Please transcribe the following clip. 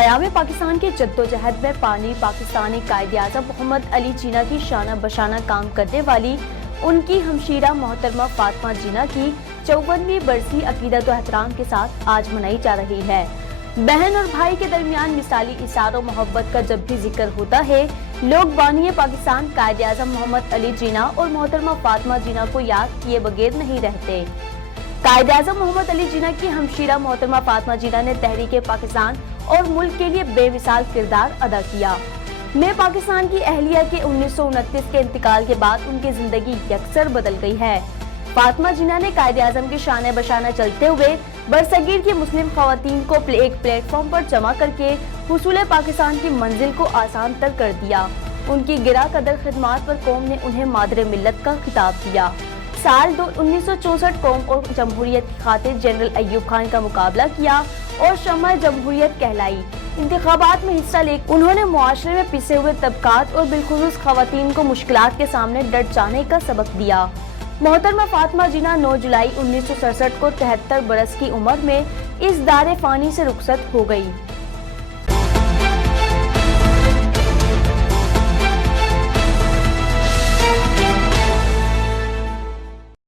क़याम पाकिस्तान की जद्दोजहद में पानी पाकिस्तानी कायद-ए-आज़म मोहम्मद अली जिन्ना की शाना बशाना काम करने वाली उनकी हमशीरा मोहतरमा फातिमा जिन्ना की 54वीं बरसी अकीदत व एहतराम के साथ आज मनाई जा रही है। बहन और भाई के दरमियान मिसाली इसार और मोहब्बत का जब भी जिक्र होता है, लोग बानी पाकिस्तान कायद-ए-आज़म मोहम्मद अली जिन्ना और मोहतरमा फातिमा जिन्ना को याद किए बगैर नहीं रहते। कायद-ए-आज़म मोहम्मद अली जिन्ना की हमशीरा मोहतरमा फातिमा जिन्ना ने तहरीक पाकिस्तान और मुल्क के लिए बेमिसाल किरदार अदा किया। में पाकिस्तान की अहलिया के 1929 के इंतकाल के बाद उनकी जिंदगी यकसर बदल गई है। फातिमा जिन्ना ने कायद-ए-आज़म के शान बशाना चलते हुए बरसगीर की मुस्लिम खवातीन को एक प्लेटफॉर्म पर जमा करके हुसूल पाकिस्तान की मंजिल को आसान तर कर दिया। उनकी गिरा कदर खिदमात पर कौम ने उन्हें मादरे मिल्लत का खिताब दिया। साल 1964 कौम और जमहूरियत की खातिर जनरल अय्यूब खान का मुकाबला किया और शम्मा जमहूरियत कहलाई। इंतखाबात में हिस्सा लेकर उन्होंने मुआशरे में पिसे हुए तबकात और बिलखुसूस खवातीन को मुश्किलात के सामने डट जाने का सबक दिया। मोहतरमा फातिमा जिन्ना 9 जुलाई 1967 को 73 बरस की उम्र में इस दारे फानी से रुखसत हो गई।